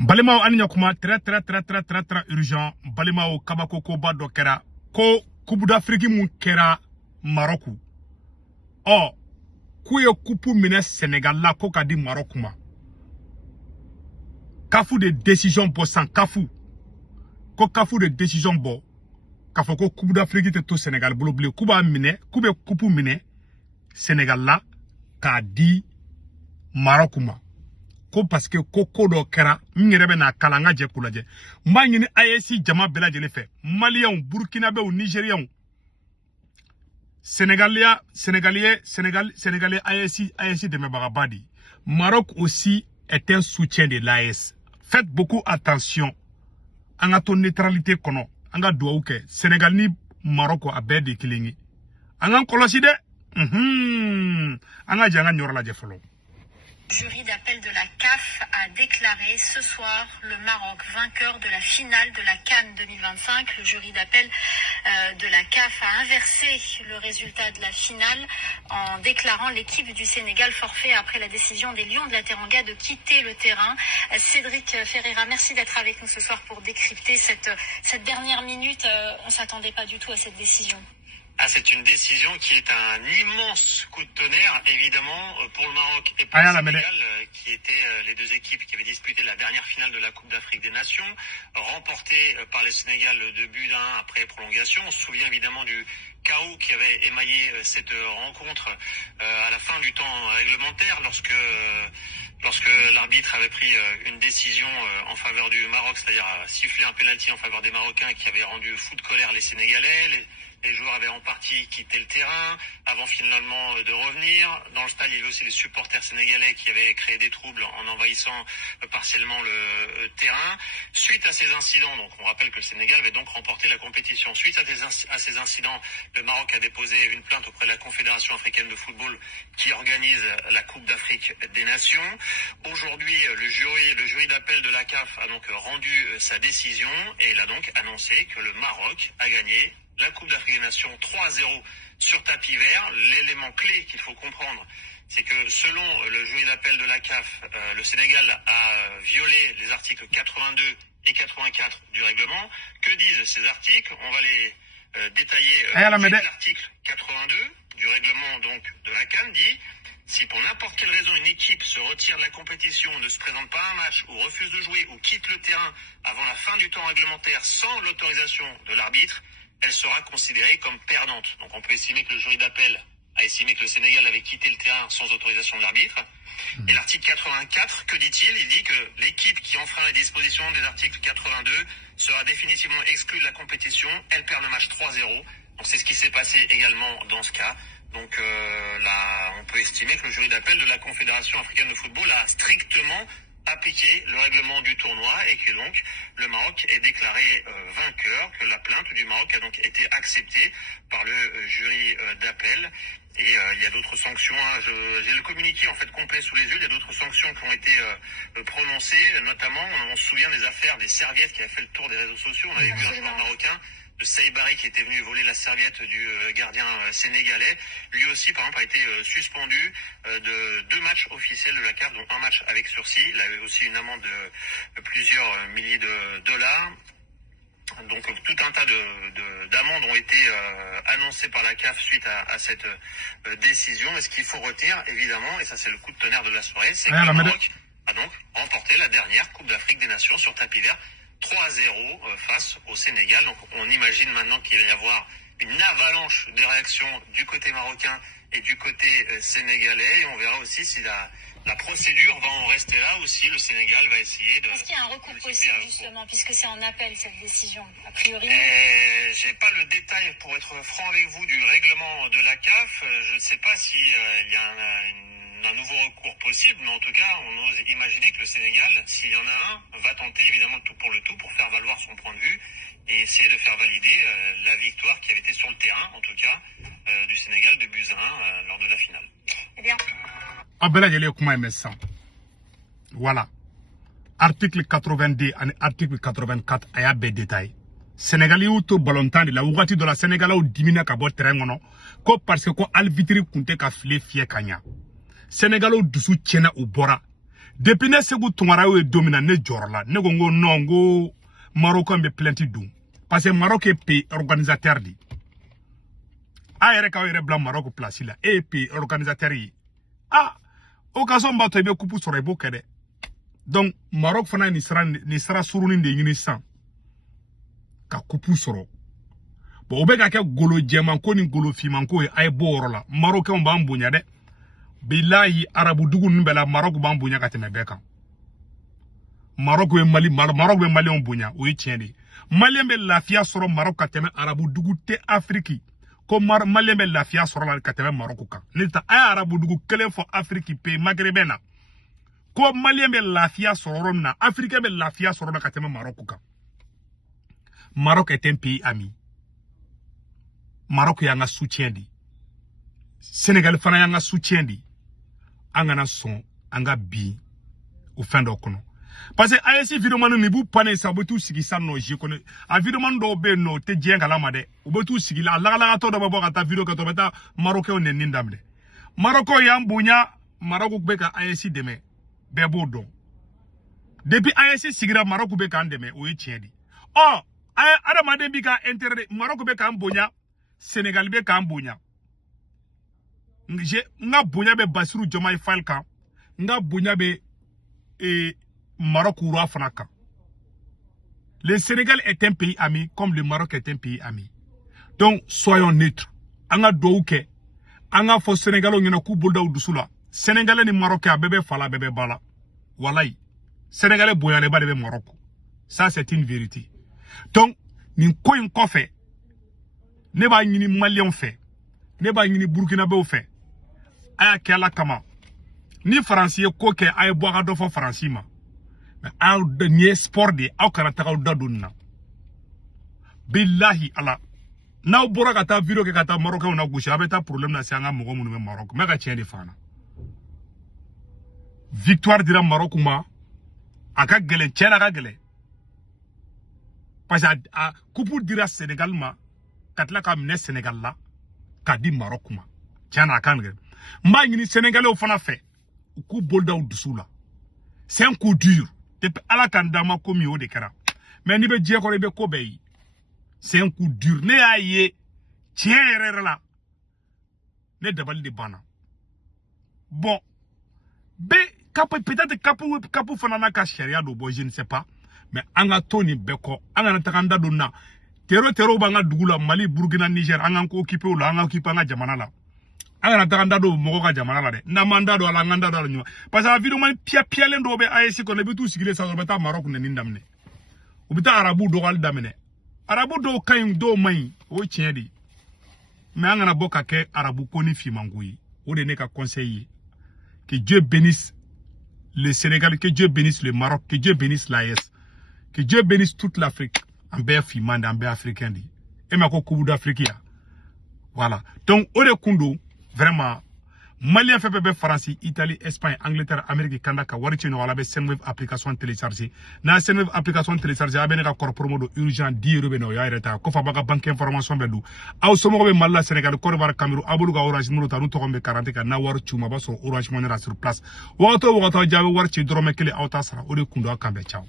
Balimao Anyakuma, très urgent. Balimao Kabako Koba Dokera, Ko Kubuda Friki Mukera Maroc. Oh, Kuyo Kupu Mine Sénégal la Koka di Marokuma. Kafou de décision pour sans Kafou. Ko Kafou de décision bo. Kafoko Kubuda Friki te to Sénégal Blobli. Kuba Mine, Kube Kupu Mine Sénégal la Ka di Marokuma. Ko parce que koko do kera ngere na kalanga je kulaje mba nyini AEC jama bela jele fe Malien Burkinabé ou Nigérian Sénégalais AEC de Mebarabadi. Maroc aussi est un soutien de l'AES. Faites beaucoup attention anga ton neutralité kono anga douauke Sénégal ni Maroc a bedi kilingi anga koloside anga janga nyorla je folo. Le jury d'appel de la CAF a déclaré ce soir le Maroc vainqueur de la finale de la CAN 2025. Le jury d'appel de la CAF a inversé le résultat de la finale en déclarant l'équipe du Sénégal forfait après la décision des Lions de la Teranga de quitter le terrain. Cédric Ferreira, merci d'être avec nous ce soir pour décrypter cette dernière minute. On ne s'attendait pas du tout à cette décision. C'est une décision qui est un immense coup de tonnerre, évidemment, pour le Maroc et pour le Sénégal, qui étaient les deux équipes qui avaient disputé la dernière finale de la Coupe d'Afrique des Nations, remportée par le Sénégal 2-1 après prolongation. On se souvient évidemment du chaos qui avait émaillé cette rencontre à la fin du temps réglementaire, lorsque l'arbitre avait pris une décision en faveur du Maroc, c'est-à-dire siffler un penalty en faveur des Marocains qui avait rendu fou de colère les Sénégalais. Les joueurs avaient en partie quitté le terrain avant finalement de revenir. Dans le stade, il y avait aussi les supporters sénégalais qui avaient créé des troubles en envahissant partiellement le terrain. Suite à ces incidents, donc on rappelle que le Sénégal avait donc remporté la compétition. Suite à ces incidents, le Maroc a déposé une plainte auprès de la Confédération africaine de football qui organise la Coupe d'Afrique des Nations. Aujourd'hui, le jury d'appel de la CAF a donc rendu sa décision et il a donc annoncé que le Maroc a gagné la Coupe d'Afrique des Nations 3-0 sur tapis vert. L'élément clé qu'il faut comprendre, c'est que selon le jury d'appel de la CAF, le Sénégal a violé les articles 82 et 84 du règlement. Que disent ces articles? On va les détailler. L'article 82 du règlement donc de la CAN dit: si pour n'importe quelle raison une équipe se retire de la compétition, ne se présente pas à un match ou refuse de jouer ou quitte le terrain avant la fin du temps réglementaire sans l'autorisation de l'arbitre, elle sera considérée comme perdante. Donc on peut estimer que le jury d'appel a estimé que le Sénégal avait quitté le terrain sans autorisation de l'arbitre. Et l'article 84, que dit-il? Il dit que l'équipe qui enfreint les dispositions des articles 82 sera définitivement exclue de la compétition. Elle perd le match 3-0. Donc c'est ce qui s'est passé également dans ce cas. Donc là, on peut estimer que le jury d'appel de la Confédération africaine de football a strictement appliquer le règlement du tournoi et que donc le Maroc est déclaré vainqueur, que la plainte du Maroc a donc été acceptée par le jury d'appel. Et il y a d'autres sanctions, j'ai le communiqué en fait complet sous les yeux, il y a d'autres sanctions qui ont été prononcées, notamment on se souvient des affaires des serviettes qui avaient fait le tour des réseaux sociaux. On avait vu un joueur marocain, le Saïbari, qui était venu voler la serviette du gardien sénégalais. Lui aussi, par exemple, a été suspendu de 2 matchs officiels de la CAF, dont un match avec sursis. Il avait aussi une amende de plusieurs milliers de dollars. Donc tout un tas d'amendes ont été annoncées par la CAF suite à cette décision. Mais ce qu'il faut retenir, évidemment, et ça c'est le coup de tonnerre de la soirée, c'est que le Maroc a donc remporté la dernière Coupe d'Afrique des Nations sur tapis vert, 3-0 face au Sénégal. Donc on imagine maintenant qu'il va y avoir une avalanche de réactions du côté marocain et du côté sénégalais. Et on verra aussi si la procédure va en rester là ou si le Sénégal va essayer de... Est-ce qu'il y a un recours possible justement, puisque c'est en appel cette décision, a priori? J'ai pas le détail, pour être franc avec vous, du règlement de la CAF. Je ne sais pas si il y a un nouveau recours possible, mais en tout cas, on ose imaginer que le Sénégal, s'il y en a un, va tenter évidemment le tout pour faire valoir son point de vue et essayer de faire valider la victoire qui avait été sur le terrain, en tout cas, du Sénégal de buts 1 lors de la finale. Eh bien... Voilà. Article 82 et article 84, il y a des détails. Sénégalais ou tout ballontan de la ouati de la Sénégal ou dimina kabo terrain ko parce que ko alvitri kunte ka file fie kanya. Sénégal ou dusu tiena ou bora. depuis ne segu tungara we domina ne jorla ne go non go Maroc be plainte dum parce que Maroc est pays organisateur di a yere ka yere blanc Maroc place là et pays organisateur yi occasion ba to be coupe sur ebo kede donc Maroc fana ni sera suruni de yini san ka coupe soro bon obe ka ke golo jeman ko ni golo fiman ko ay boro la Maroc on ba mbunya de billahi arabu dugu nbela Maroc ba mbunya ka teme beka Maroc we Mali Maroc we Mali on bunya o yitiende Mali be lafia soro Maroc ka teme arabu dugu te Afrique ko Mali be lafia soro la ka teme Maroc ka nita ay arabu dugu kelen fo Afrique pe magrebena ko Mali be lafia soro na Afrique be lafia soro la ka teme Maroc ka Maroc est un pays ami Maroc yanga soutien di Sénégal fana yanga soutien di angana son anga bi au fin de kono parce que ayesi vidéo ni bu pané ça betu sigi ça no je connais a vidéo do be no te dien kala made o betu sigi la la to do bo ka ta vidéo ka to beta Maroc on ni ndamde Maroc yambunya Maroc be ka ayesi deme be bo do depuis ayesi sigira Maroc be ka ndeme o yetiedi adama de bi ka intérêt Maroc be ka mbonya Sénégal be ka mbonya nga bonya be Bassirou Diomaye Faye kan nga bonya be Maroc ou Fanaka. Le Sénégal est un pays ami comme le Maroc est un pays ami. Donc soyons neutres. Anga douke, anga fo Sénégal on yena ku bolda udusula. Sénégalais ni Marocain bébé fala bébé bala. Wallahi. Sénégalais boya le ba de Maroc. Ça c'est une vérité. Donc ni ko en kofe. Ne ba nyini Malien fait. Ne ba nyini Burkinabé fait. Aya kala kama. Ni français ko ke ay boga do fo français ma. Mais au dernier sport de au karata daduna billahi ala na bora kata video ke kata Maroc on a gouché avec ta problème na sianga mo mu Maroc mega tien de fana victoire dira Maroc ma aka gele tiena ka gele parce que coupe dira Sénégal ma katla ka mne Sénégal la ka di Maroc ma tiena kan gele mba ngini Sénégalais au fana fait coup bolda ou dessous c'est un coup dur depuis ala kandama komi o de kara mais ni be djé ko be ko be c'est un coup dur ne aye tiere la ne dabal de bana bon be peut-être kapu fanana ka sharia do bo je ne sais pas mais anga toni beko anga na takanda do na tero banga dugula Mali Burkina Niger anga ko occupé o anga occupé anga jamana la anga na takanda do mo ka jamana la de na manda do ala nganda do nyuma parce que vidéo man pia lendo be AEC ko ne be tout sigile sa beta Maroc ne ndamne o beta arabu do gal damene arabu do kayin do mai o tiedi mais anga na boka ke arabu ko ni fi mangui o de ne ka conseiller que Dieu bénisse le Sénégal, que Dieu bénisse le Maroc, que Dieu bénisse l'AES, que Dieu bénisse toute l'Afrique en bé fimande en bé africain dit et ma ko coupe d'Afrique ya voilà donc au de kundo vraiment Malien fait bébé France, Italie, Espagne, Angleterre, Amérique, Canada, Warichino, wala be Senwave application téléchargée. Na Senwave application téléchargée, abene ka kor promo do urgent 10 € no ya reta. Ko fa baka banque information bedu. Aw somo be Malla Sénégal, Côte d'Ivoire, Cameroun, abulu ga Orange Money tanu to kombe 40 ka na war chuma ba so Orange Money sur place. Wato jabe war ci drome kele awta sara o de kundo akambe ciao.